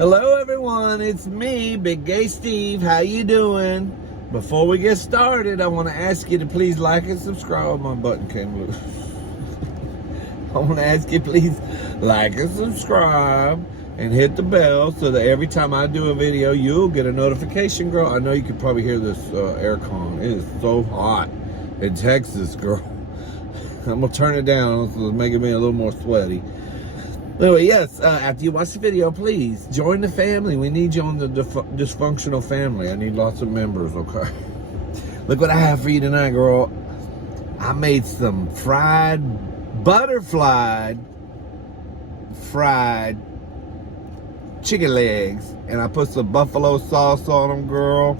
Hello everyone, it's me, Big Gay Steve. How you doing? Before we get started, I want to ask you to please like and subscribe. My button came loose. I want to ask you please like and subscribe and hit the bell so that every time I do a video, you'll get a notification, girl. I know you can probably hear this aircon. It is so hot in Texas, girl. I'm going to turn it down so it's making me a little more sweaty. Anyway, yes, after you watch the video, please join the family. We need you on the dysfunctional family. I need lots of members, okay? Look what I have for you tonight, girl. I made some butterfly fried chicken legs, and I put some buffalo sauce on them, girl.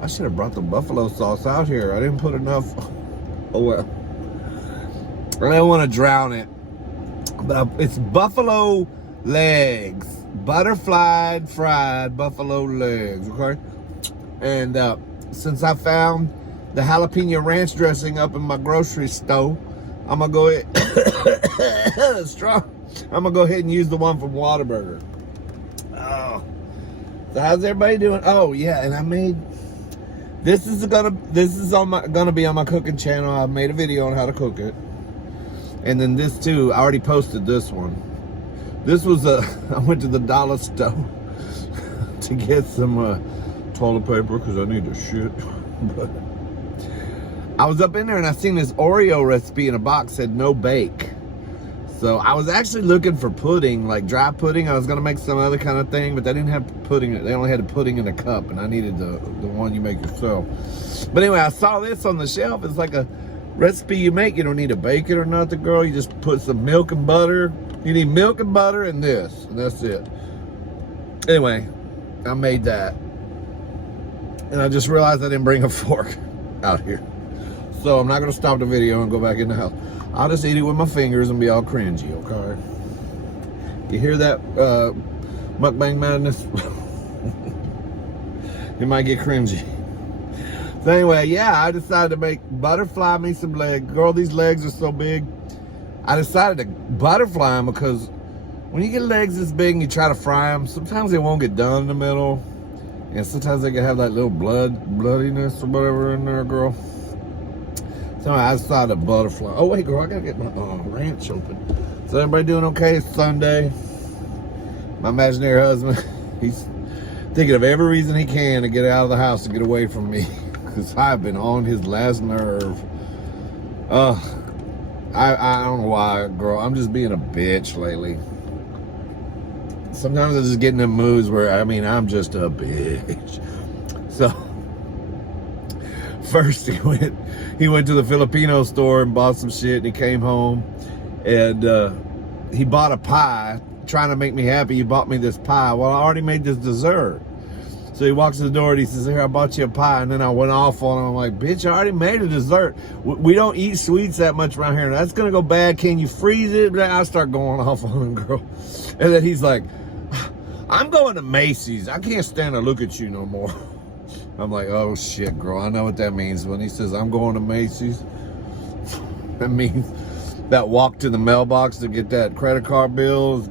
I should have brought the buffalo sauce out here. I didn't put enough. Oh, well. I don't want to drown it. But it's buffalo legs, butterfly fried buffalo legs, okay? And since I found the jalapeno ranch dressing up in my grocery store, I'm gonna go ahead. I'm gonna go ahead and use the one from Whataburger. Oh, so how's everybody doing? Oh yeah, and I made this is gonna be on my cooking channel. I made a video on how to cook it. And then this too, I already posted this one. This was I went to the dollar store to get some toilet paper because I need the shit. But I was up in there and I seen this Oreo recipe in a box said no bake. So I was actually looking for pudding, like dry pudding. I was gonna make some other kind of thing, but they didn't have pudding. They only had the pudding in a cup, and I needed the one you make yourself. But anyway, I saw this on the shelf. It's like a recipe you make. You don't need to bake it or nothing, girl. You just put some milk and butter. You need milk and butter and this, and that's it. Anyway, I made that, and I just realized I didn't bring a fork out here, so I'm not gonna stop the video and go back in the house. I'll just eat it with my fingers and be all cringy, okay? You hear that mukbang madness? You might get cringy. So anyway, yeah, I decided to make butterfly me some legs. Girl, these legs are so big. I decided to butterfly them because when you get legs this big and you try to fry them, sometimes they won't get done in the middle. And sometimes they can have that little bloodiness or whatever in there, girl. So I decided to butterfly. Oh, wait, girl, I gotta get my ranch open. So everybody doing okay? It's Sunday. My imaginary husband, he's thinking of every reason he can to get out of the house to get away from me. Because I've been on his last nerve. I don't know why, girl. I'm just being a bitch lately. Sometimes I just get in them moods where, I'm just a bitch. So, first he went to the Filipino store and bought some shit, and he came home and he bought a pie, trying to make me happy. He bought me this pie. Well, I already made this dessert. So he walks to the door and he says, here, I bought you a pie. And then I went off on him. I'm like, bitch, I already made a dessert. We don't eat sweets that much around here. That's going to go bad. Can you freeze it? I start going off on him, girl. And then he's like, I'm going to Macy's. I can't stand to look at you no more. I'm like, oh, shit, girl. I know what that means. When he says, I'm going to Macy's, that means that walk to the mailbox to get that credit card bill.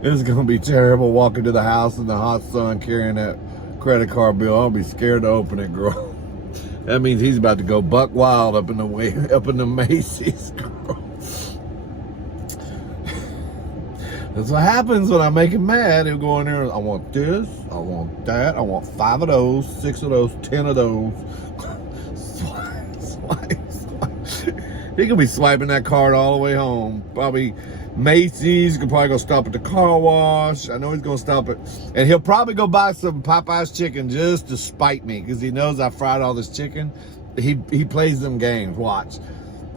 It's going to be terrible walking to the house in the hot sun carrying that credit card bill. I'll be scared to open it, girl. That means he's about to go buck wild up in the Macy's, girl. That's what happens when I make him mad. He'll go in there, I want this, I want that, I want 5 of those, 6 of those, 10 of those. Swipe. He could be swiping that card all the way home. Probably Macy's, could probably go stop at the car wash. I know he's gonna stop it. And he'll probably go buy some Popeye's chicken just to spite me, because he knows I fried all this chicken. He plays them games, watch.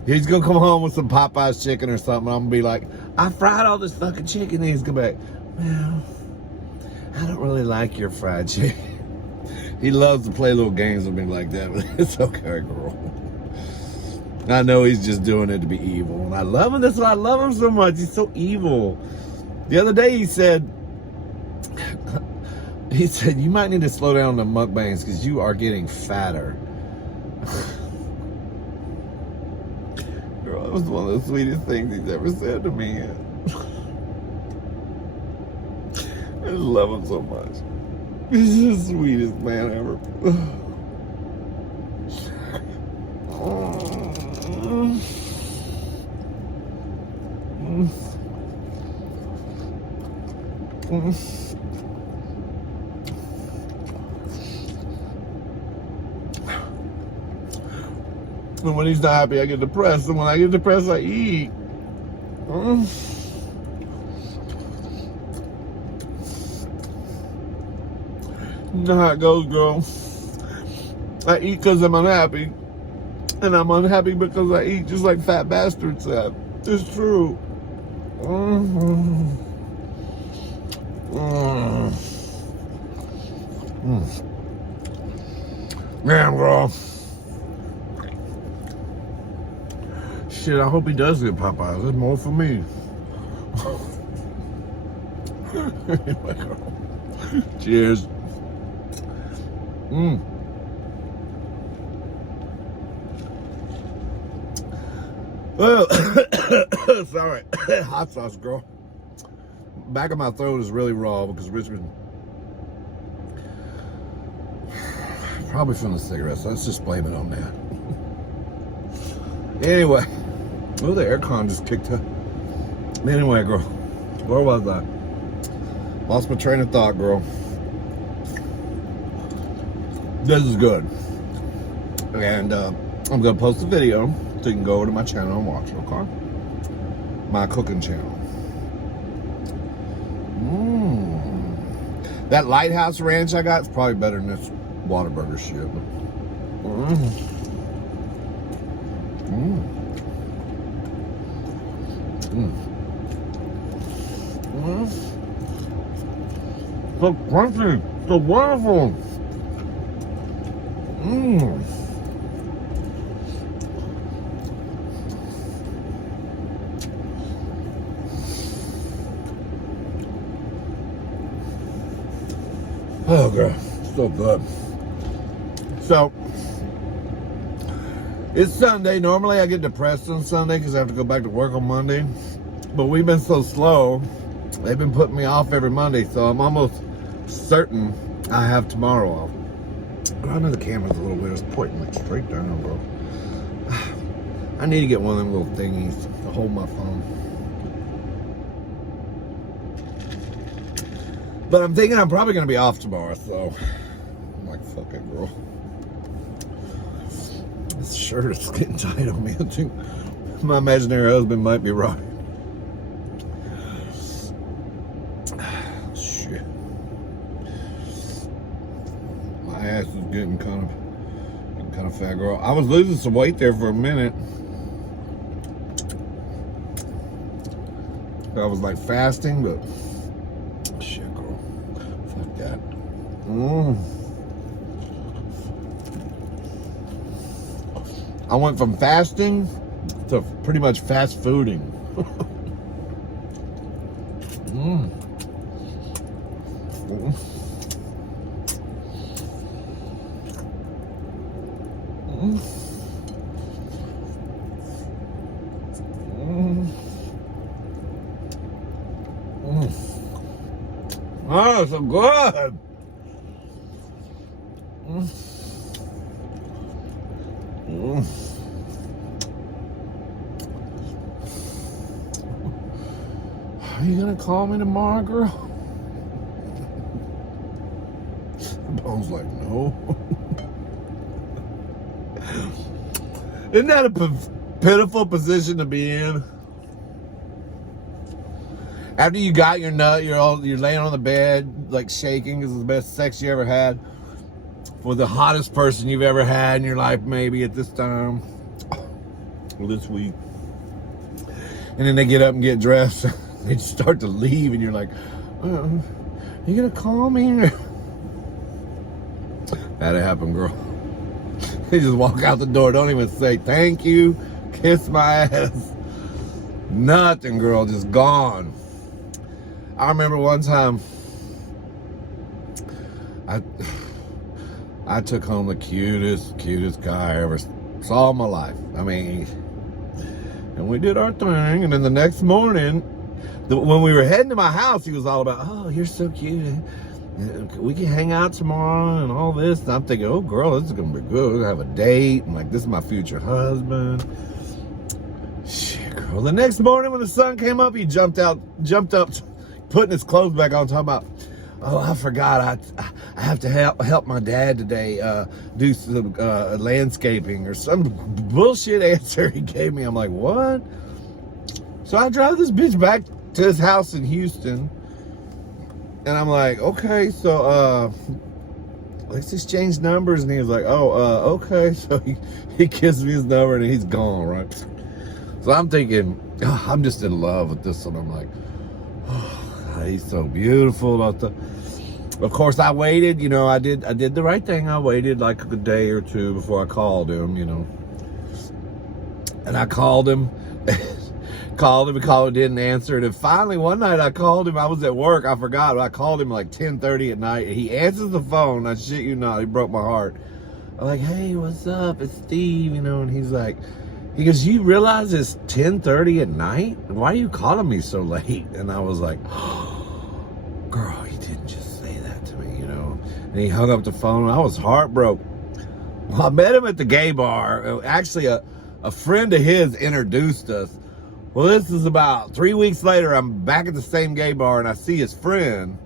He's gonna come home with some Popeye's chicken or something. I'm gonna be like, I fried all this fucking chicken. And he's gonna be like, well, I don't really like your fried chicken. He loves to play little games with me like that, but it's okay, girl. I know he's just doing it to be evil. And I love him. That's why I love him so much. He's so evil. The other day he said, you might need to slow down the mukbangs because you are getting fatter. Girl, that was one of the sweetest things he's ever said to me. I just love him so much. He's the sweetest man ever. And when he's not happy, I get depressed. And when I get depressed, I eat. You know how it goes, girl. I eat because I'm unhappy. And I'm unhappy because I eat, just like Fat Bastard said. It's true. Damn, girl. Shit, I hope he does get Popeyes. It's more for me. Anyway, girl. Cheers. Well, sorry. Hot sauce, girl. Back of my throat is really raw because Richmond probably from the cigarettes. Let's just blame it on that. Anyway. Oh, the aircon just kicked up. Anyway, girl. Where was I? Lost my train of thought, girl. This is good. And I'm going to post a video so you can go over to my channel and watch it, okay? My cooking channel. That Lighthouse Ranch I got is probably better than this Whataburger shit. So crunchy, so wonderful. Oh, girl, so good. So, it's Sunday. Normally I get depressed on Sunday because I have to go back to work on Monday. But we've been so slow. They've been putting me off every Monday, so I'm almost certain I have tomorrow off. I know the camera's a little weird. It's pointing like straight down, bro. I need to get one of them little thingies to hold my phone. But I'm thinking I'm probably going to be off tomorrow, so I'm like, fuck it, girl. This shirt is getting tight on me. I think my imaginary husband might be right. Shit. My ass is getting kind of fat, girl. I was losing some weight there for a minute. I was like fasting, but shit, girl. Fuck that. I went from fasting to pretty much fast fooding. Oh, so good. Are you gonna call me tomorrow, girl? Bone's like, no. Isn't that a pitiful position to be in? After you got your nut, you're laying on the bed, like shaking, because it's the best sex you ever had with the hottest person you've ever had in your life, maybe at this time, or this week. And then they get up and get dressed. They start to leave, and you're like, you gonna call me? That'll happen, girl. They just walk out the door, don't even say thank you, kiss my ass. Nothing, girl, just gone. I remember one time I took home the cutest guy I ever saw in my life. I mean, and we did our thing, and then the next morning, when we were heading to my house, he was all about, oh, you're so cute. We can hang out tomorrow and all this. And I'm thinking, oh, girl, this is going to be good. We're going to have a date. And like, this is my future husband. Shit, girl. The next morning when the sun came up, he jumped up, putting his clothes back on, talking about, oh, I forgot. I have to help my dad today do some landscaping or some bullshit answer he gave me. I'm like, what? So I drive this bitch back to his house in Houston. And I'm like, okay, so let's exchange numbers. And he was like, oh, okay. So he gives me his number and he's gone, right? So I'm thinking, oh, I'm just in love with this one. I'm like, oh, he's so beautiful. Of course, I waited. You know, I did the right thing. I waited like a day or two before I called him. You know, and I called him. Didn't answer. And then finally one night I called him. I was at work. I forgot. But I called him like 10:30 at night. And he answers the phone. I shit you not. He broke my heart. I'm like, hey, what's up? It's Steve. You know, and he goes, you realize it's 10:30 at night? Why are you calling me so late? And I was like, oh, girl, he didn't just say that to me, you know. And he hung up the phone. I was heartbroken. Well, I met him at the gay bar. Actually, a friend of his introduced us. Well, this is about 3 weeks later. I'm back at the same gay bar and I see his friend.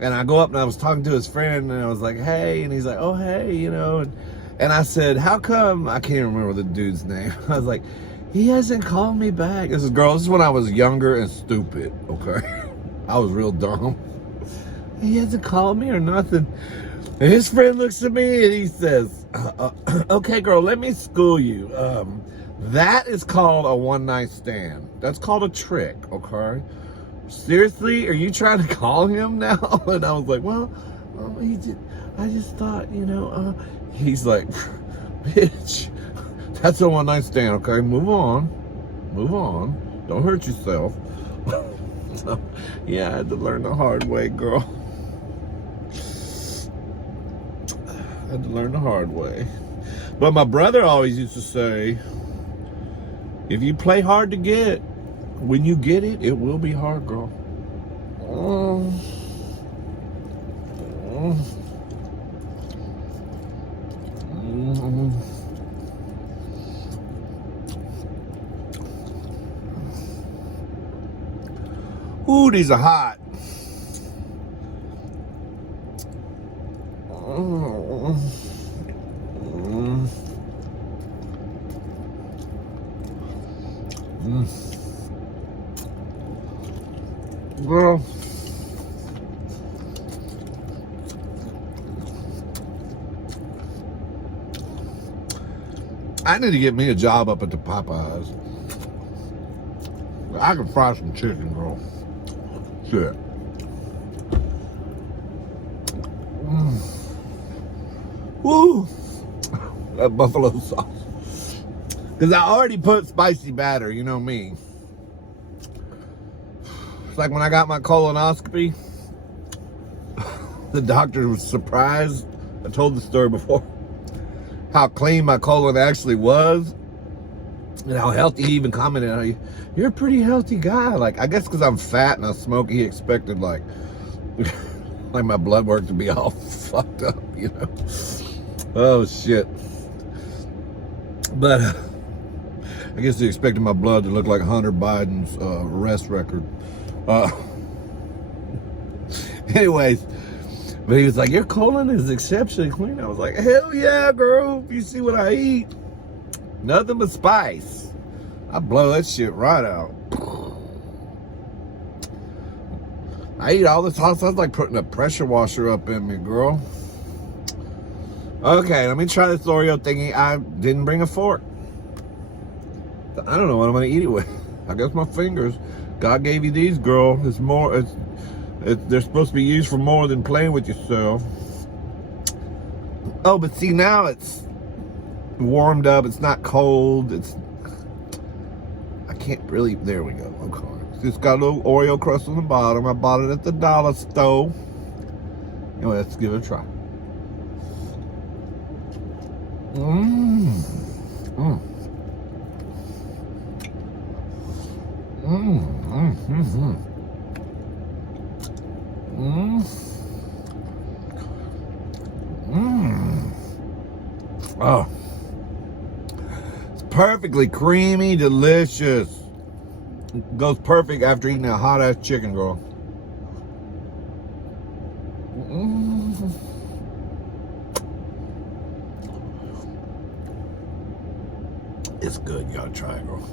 And I go up and I was talking to his friend and I was like, hey. And he's like, oh, hey, you know. And I said, how come, I can't remember the dude's name. I was like, he hasn't called me back. This is when I was younger and stupid, okay? I was real dumb. He hasn't called me or nothing. And his friend looks at me and he says, okay, girl, let me school you. That is called a one-night stand. That's called a trick, okay? Seriously, are you trying to call him now? And I was like, well, I just thought, you know, he's like, bitch, that's a one-night stand, okay? Move on. Don't hurt yourself. So, yeah, I had to learn the hard way, girl. I had to learn the hard way. But my brother always used to say, if you play hard to get, when you get it, it will be hard, girl. Ooh, these are hot. Girl, I need to get me a job up at the Popeyes. I can fry some chicken, girl. Shit. Woo! That buffalo sauce. Because I already put spicy batter, you know me. It's like when I got my colonoscopy, the doctor was surprised. I told the story before. How clean my colon actually was. And how healthy. He even commented on you. You're a pretty healthy guy. Like, I guess because I'm fat and I smoke, he expected like my blood work to be all fucked up, you know. Oh shit. But I guess he expected my blood to look like Hunter Biden's arrest record. Anyways, but he was like, your colon is exceptionally clean. I was like, hell yeah, girl. If you see what I eat, nothing but spice. I blow that shit right out. I eat all this hot sauce like putting a pressure washer up in me, girl. Okay, let me try this Oreo thingy. I didn't bring a fork. I don't know what I'm gonna eat it with. I guess my fingers. God gave you these, girl. It's more. They're supposed to be used for more than playing with yourself. Oh, but see, now it's warmed up. It's not cold. I can't really. There we go. Okay. It's got a little Oreo crust on the bottom. I bought it at the dollar store. Anyway, let's give it a try. Oh, it's perfectly creamy, delicious. It goes perfect after eating a hot ass chicken, girl. It's good. You gotta try it, girl.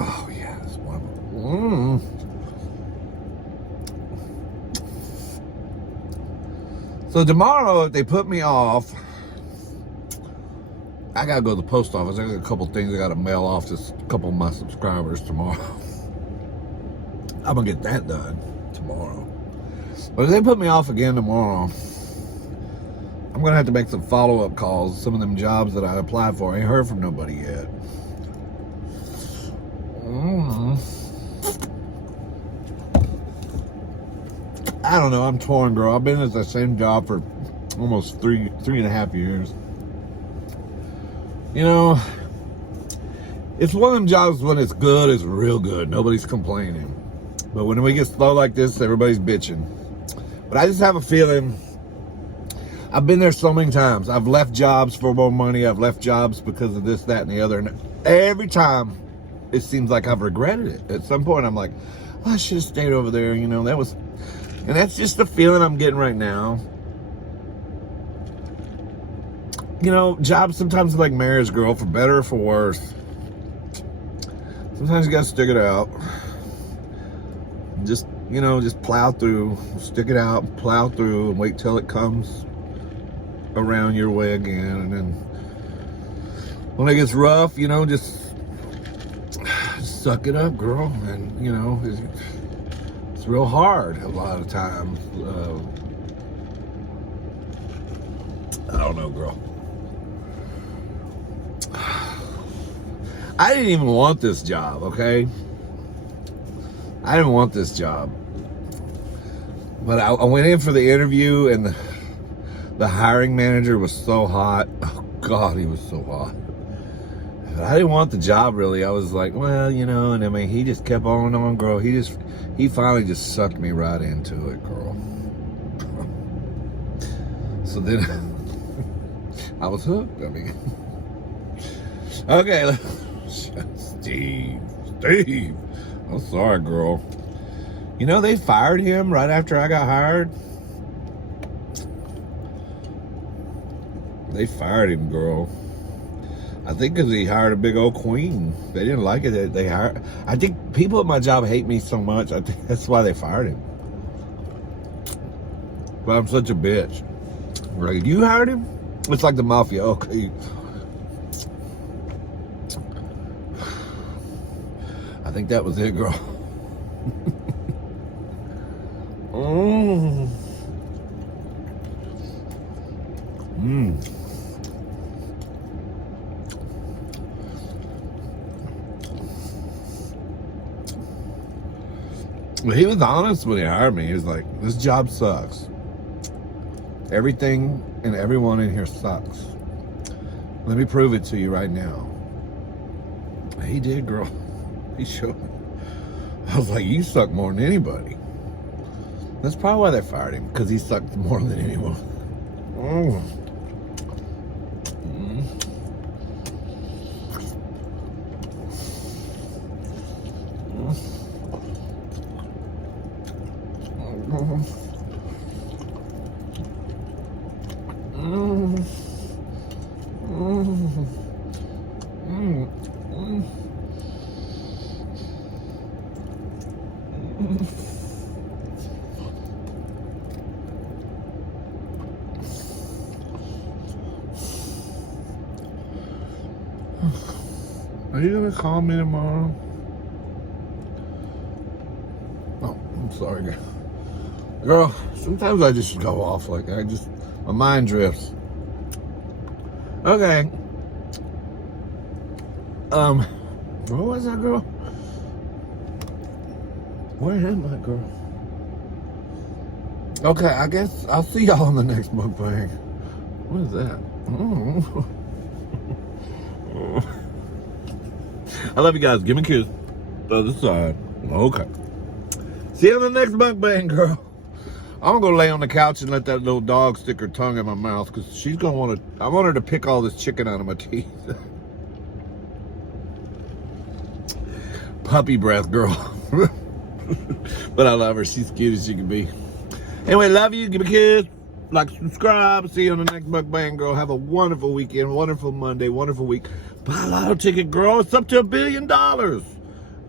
Oh yeah, it's wonderful. So tomorrow, if they put me off, I gotta go to the post office. I got a couple things I gotta mail off to a couple of my subscribers tomorrow. I'm gonna get that done tomorrow. But if they put me off again tomorrow, I'm gonna have to make some follow-up calls. Some of them jobs that I applied for, I ain't heard from nobody yet. I don't know. I'm torn, girl. I've been at the same job for almost three and a half years. You know, it's one of them jobs when it's good, it's real good. Nobody's complaining. But when we get slow like this, everybody's bitching. But I just have a feeling, I've been there so many times. I've left jobs for more money. I've left jobs because of this, that, and the other. And every time, it seems like I've regretted it. At some point, I'm like, oh, I should have stayed over there. You know, and that's just the feeling I'm getting right now. You know, jobs sometimes are like marriage, girl, for better or for worse. Sometimes you gotta stick it out. Just, you know, just plow through, stick it out, plow through, and wait till it comes around your way again. And then when it gets rough, you know, just suck it up, girl. And, you know, it's real hard a lot of times. I don't know, girl. I didn't even want this job, okay? I didn't want this job. But I went in for the interview, and the hiring manager was so hot. Oh, God, he was so hot. But I didn't want the job, really. I was like, well, you know, and I mean, he just kept on, girl. He finally just sucked me right into it, girl. So then I was hooked. I mean, okay, Steve, I'm sorry, girl. You know, they fired him right after I got hired. They fired him, girl. I think because he hired a big old queen. They didn't like it. They hired. I think people at my job hate me so much. I think that's why they fired him. But I'm such a bitch. Like, you hired him? It's like the mafia. Okay. I think that was it, girl. Well, he was honest when he hired me. He was like, this job sucks. Everything and everyone in here sucks. Let me prove it to you right now. He did, girl. He showed me. I was like, you suck more than anybody. That's probably why they fired him, because he sucked more than anyone. Are you gonna call me tomorrow? Oh, I'm sorry, girl. Sometimes I just go off like my mind drifts. Okay. Where was that, girl? Where am I, girl? Okay, I guess I'll see y'all on the next mukbang. What is that? I love you guys. Give me a kiss. Other side. Okay. See you on the next mukbang, girl. I'm gonna lay on the couch and let that little dog stick her tongue in my mouth because she's gonna want to. I want her to pick all this chicken out of my teeth. Puppy breath, girl. But I love her. She's cute as she can be. Anyway, love you. Give me a kiss. Like, subscribe. See you on the next mukbang, girl. Have a wonderful weekend, wonderful Monday, wonderful week. Buy a lotto ticket, girl. It's up to $1 billion.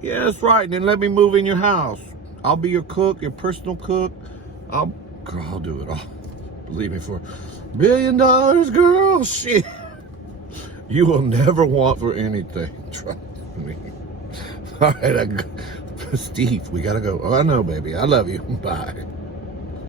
Yeah, that's right. And then let me move in your house. I'll be your cook, your personal cook. Girl, I'll do it all. Believe me, for $1 billion, girl. Shit. You will never want for anything. Trust me. All right, Steve, we gotta go. Oh, I know, baby. I love you. Bye.